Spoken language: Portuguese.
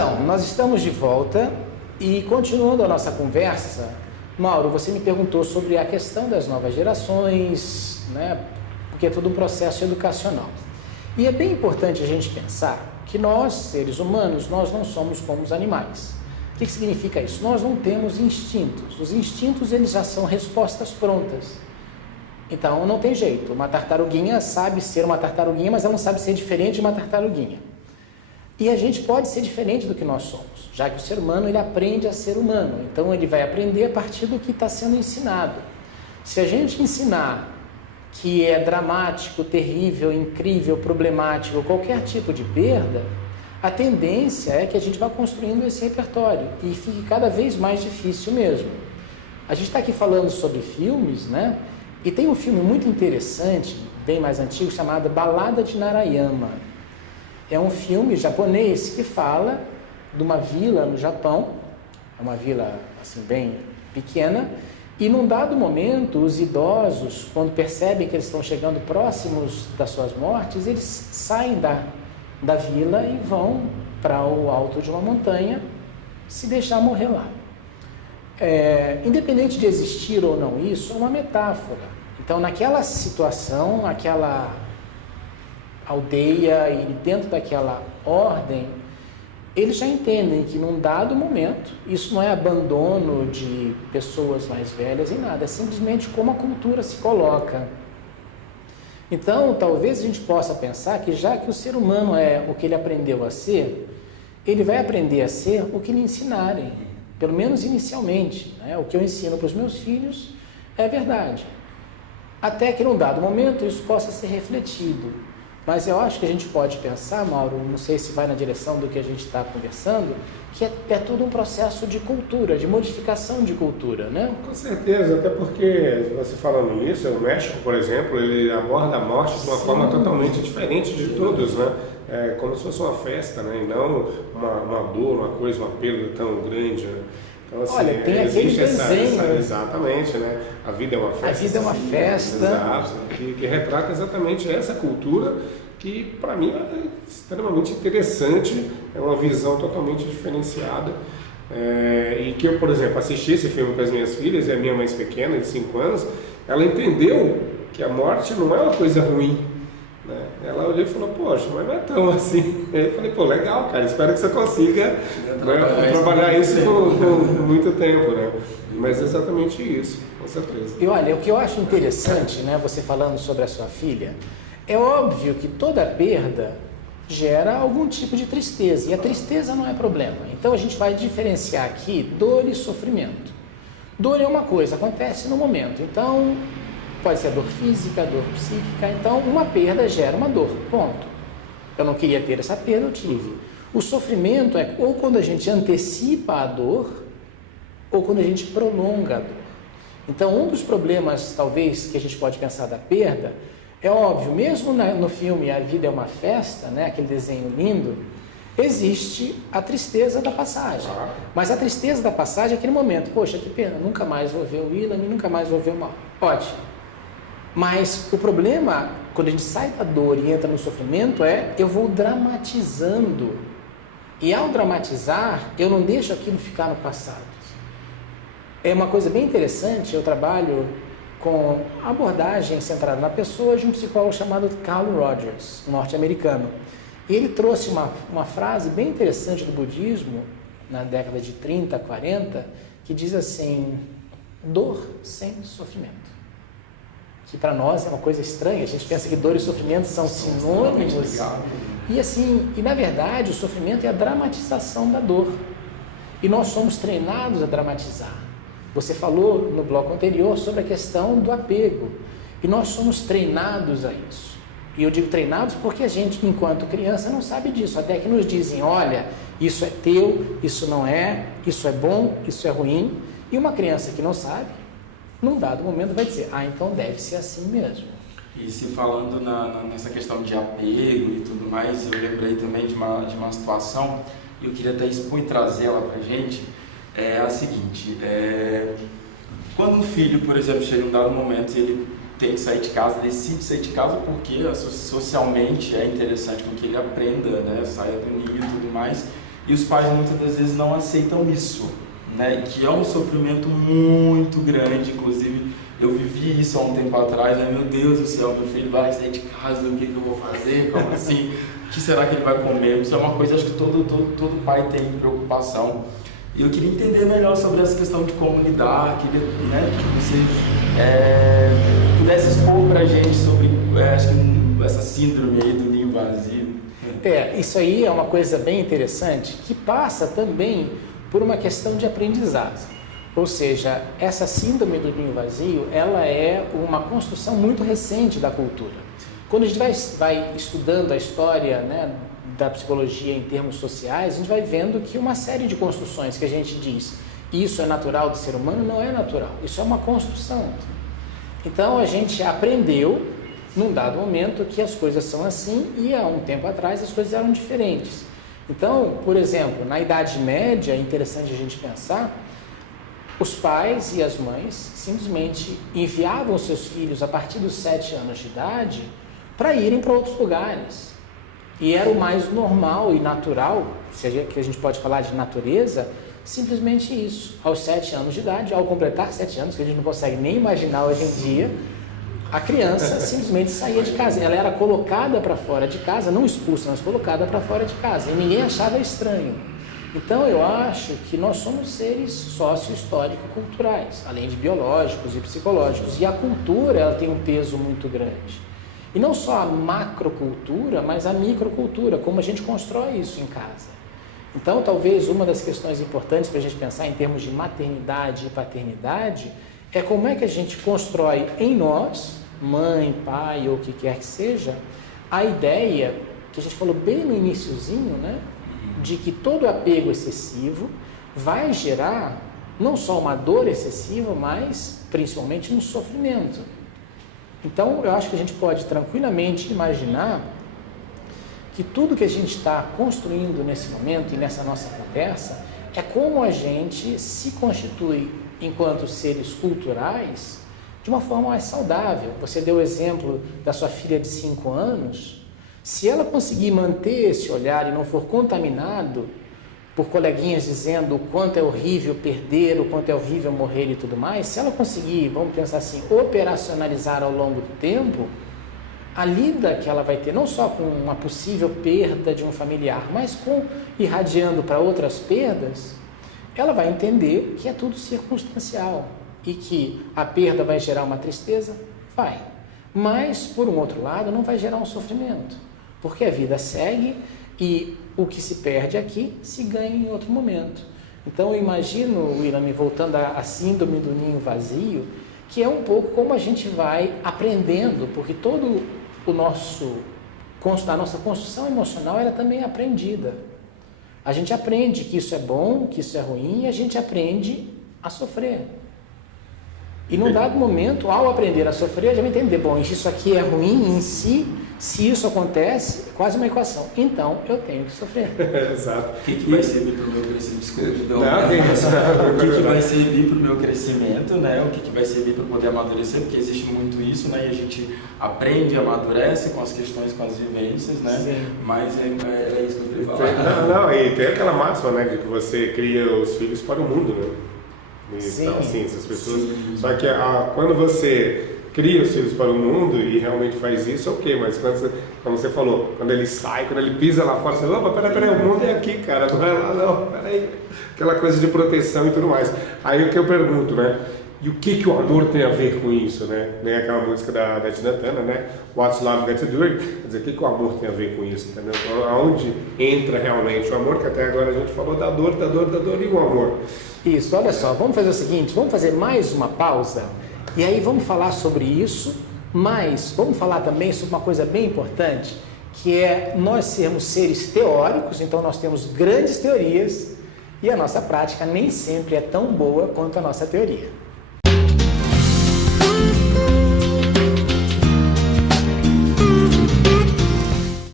Então, nós estamos de volta e continuando a nossa conversa, Mauro, você me perguntou sobre a questão das novas gerações, né? Porque é todo um processo educacional. E é bem importante a gente pensar que nós, seres humanos, nós não somos como os animais. O que significa isso? Nós não temos instintos. Os instintos, eles já são respostas prontas. Então, não tem jeito. Uma tartaruguinha sabe ser uma tartaruguinha, mas ela não sabe ser diferente de uma tartaruguinha. E a gente pode ser diferente do que nós somos, já que o ser humano, ele aprende a ser humano. Então, ele vai aprender a partir do que está sendo ensinado. Se a gente ensinar que é dramático, terrível, incrível, problemático, qualquer tipo de perda, a tendência é que a gente vá construindo esse repertório e fique cada vez mais difícil mesmo. A gente está aqui falando sobre filmes, né? E tem um filme muito interessante, bem mais antigo, chamado Balada de Narayama. É um filme japonês que fala de uma vila no Japão, é uma vila assim bem pequena, e num dado momento os idosos, quando percebem que eles estão chegando próximos das suas mortes, eles saem da vila e vão para o alto de uma montanha se deixar morrer lá. Independente de existir ou não isso, é uma metáfora. Então, naquela situação, aquela aldeia e dentro daquela ordem, eles já entendem que num dado momento, isso não é abandono de pessoas mais velhas em nada, é simplesmente como a cultura se coloca. Então, talvez a gente possa pensar que já que o ser humano é o que ele aprendeu a ser, ele vai aprender a ser o que lhe ensinarem, pelo menos inicialmente, né? O que eu ensino para os meus filhos é verdade. Até que num dado momento isso possa ser refletido. Mas eu acho que a gente pode pensar, Mauro, não sei se vai na direção do que a gente está conversando, que é todo um processo de cultura, de modificação de cultura, né? Com certeza, até porque você falando nisso, o México, por exemplo, ele aborda a morte de uma forma totalmente diferente de todos, né? É como se fosse uma festa, né? E não uma dor, uma coisa, uma perda tão grande, né? Então, assim, olha, tem aquele desenho. Exatamente, né? A vida é uma festa. A vida é uma festa. Exato, que retrata exatamente essa cultura que, para mim, é extremamente interessante, é uma visão totalmente diferenciada. E que eu, por exemplo, assisti esse filme com as minhas filhas, e a minha mais pequena, de 5 anos, ela entendeu que a morte não é uma coisa ruim. Né? Ela olhou e falou, poxa, mas não é tão assim. Eu falei, pô, legal, cara, espero que você consiga trabalhar isso por muito tempo, né? Mas é exatamente isso, com certeza. E olha, o que eu acho interessante, né, você falando sobre a sua filha, é óbvio que toda perda gera algum tipo de tristeza, e a tristeza não é problema. Então a gente vai diferenciar aqui dor e sofrimento. Dor é uma coisa, acontece no momento, então pode ser dor física, dor psíquica, então uma perda gera uma dor, ponto. Eu não queria ter essa perda, eu tive. O sofrimento é ou quando a gente antecipa a dor, ou quando a gente prolonga a dor. Então, um dos problemas, talvez, que a gente pode pensar da perda, é óbvio, mesmo no filme A Vida é uma Festa, né, aquele desenho lindo, existe a tristeza da passagem. Mas a tristeza da passagem é aquele momento, poxa, que pena, nunca mais vou ver o William, nunca mais vou ver o Mal. Ótimo. Mas o problema, quando a gente sai da dor e entra no sofrimento, eu vou dramatizando. E ao dramatizar, eu não deixo aquilo ficar no passado. É uma coisa bem interessante, eu trabalho com abordagem centrada na pessoa de um psicólogo chamado Carl Rogers, um norte-americano. E ele trouxe uma frase bem interessante do budismo, na década de 30, 40, que diz assim, dor sem sofrimento. Que para nós é uma coisa estranha, a gente pensa que dor e sofrimento são sinônimos. E assim, na verdade o sofrimento é a dramatização da dor. E nós somos treinados a dramatizar. Você falou no bloco anterior sobre a questão do apego. E nós somos treinados a isso. E eu digo treinados porque a gente, enquanto criança, não sabe disso. Até que nos dizem, olha, isso é teu, isso não é, isso é bom, isso é ruim. E uma criança que não sabe, num dado momento vai dizer, então deve ser assim mesmo. E se falando nessa questão de apego e tudo mais, eu lembrei também de uma situação, e eu queria até expor e trazer ela pra gente, é a seguinte, quando um filho, por exemplo, chega em um dado momento e ele tem que sair de casa, decide sair de casa porque socialmente é interessante com que ele aprenda, né, saia do ninho e tudo mais, e os pais muitas das vezes não aceitam isso, né? Que é um sofrimento muito grande, inclusive eu vivi isso há um tempo atrás, né? Meu Deus do céu, meu filho vai sair de casa, o que eu vou fazer, como assim, o que será que ele vai comer? Isso é uma coisa, acho que todo pai tem preocupação. E eu queria entender melhor sobre essa questão de comunidade, queria, né, que você pudesse expor pra gente sobre acho que essa síndrome aí do ninho vazio. Isso aí é uma coisa bem interessante, que passa também por uma questão de aprendizado. Ou seja, essa síndrome do ninho vazio, ela é uma construção muito recente da cultura. Quando a gente vai estudando a história, né, da psicologia em termos sociais, a gente vai vendo que uma série de construções que a gente diz, isso é natural do ser humano, não é natural, isso é uma construção. Então a gente aprendeu, num dado momento, que as coisas são assim e há um tempo atrás as coisas eram diferentes. Então, por exemplo, na Idade Média, é interessante a gente pensar, os pais e as mães simplesmente enviavam seus filhos a partir dos 7 anos de idade para irem para outros lugares. E era o mais normal e natural, que a gente pode falar de natureza, simplesmente isso. Aos 7 anos de idade, ao completar 7 anos, que a gente não consegue nem imaginar hoje em dia, a criança simplesmente saía de casa. Ela era colocada para fora de casa, não expulsa, mas colocada para fora de casa. E ninguém achava estranho. Então eu acho que nós somos seres sócio-histórico-culturais, além de biológicos e psicológicos. E a cultura, ela tem um peso muito grande. E não só a macrocultura, mas a microcultura, como a gente constrói isso em casa. Então, talvez uma das questões importantes para a gente pensar em termos de maternidade e paternidade é como é que a gente constrói em nós, mãe, pai ou o que quer que seja, a ideia que a gente falou bem no iniciozinho, né, de que todo apego excessivo vai gerar não só uma dor excessiva, mas principalmente um sofrimento. Então, eu acho que a gente pode tranquilamente imaginar que tudo que a gente está construindo nesse momento e nessa nossa conversa é como a gente se constitui enquanto seres culturais de uma forma mais saudável. Você deu o exemplo da sua filha de 5 anos. Se ela conseguir manter esse olhar e não for contaminado por coleguinhas dizendo o quanto é horrível perder, o quanto é horrível morrer e tudo mais, se ela conseguir, vamos pensar assim, operacionalizar ao longo do tempo, a lida que ela vai ter, não só com uma possível perda de um familiar, mas com irradiando para outras perdas, ela vai entender que é tudo circunstancial e que a perda vai gerar uma tristeza, vai. Mas, por um outro lado, não vai gerar um sofrimento, porque a vida segue e o que se perde aqui se ganha em outro momento. Então eu imagino, William, voltando à síndrome do ninho vazio, que é um pouco como a gente vai aprendendo, porque todo a nossa construção emocional ela também é aprendida. A gente aprende que isso é bom, que isso é ruim, e a gente aprende a sofrer. E num dado momento, ao aprender a sofrer, a gente vai entender, bom, isso aqui é ruim em si. Se isso acontece, é quase uma equação. Então, eu tenho que sofrer. Exato. O que vai servir para o meu crescimento? Desculpa, o que vai servir para o meu crescimento, né? O que vai servir para poder amadurecer? Porque existe muito isso, né? E a gente aprende e amadurece com as questões, com as vivências, né? Sim. Mas é isso que eu queria falar. E tem aquela máxima, né? De que você cria os filhos para o mundo, né? Então, assim, essas pessoas... Sim. Só que quando você cria os filhos para o mundo e realmente faz isso, ok, mas como você falou, quando ele sai, quando ele pisa lá fora, você fala, opa, peraí, o mundo é aqui, cara, não é lá não, peraí, aquela coisa de proteção e tudo mais. Aí o que eu pergunto, né, e o que o amor tem a ver com isso, né, aquela música da Tina Turner, né, What's Love Got to Do It, quer dizer, o que o amor tem a ver com isso, entendeu? Aonde entra realmente o amor, que até agora a gente falou da dor e o amor. Isso, olha só, vamos fazer o seguinte, vamos fazer mais uma pausa. E aí vamos falar sobre isso, mas vamos falar também sobre uma coisa bem importante, que é nós sermos seres teóricos, então nós temos grandes teorias e a nossa prática nem sempre é tão boa quanto a nossa teoria.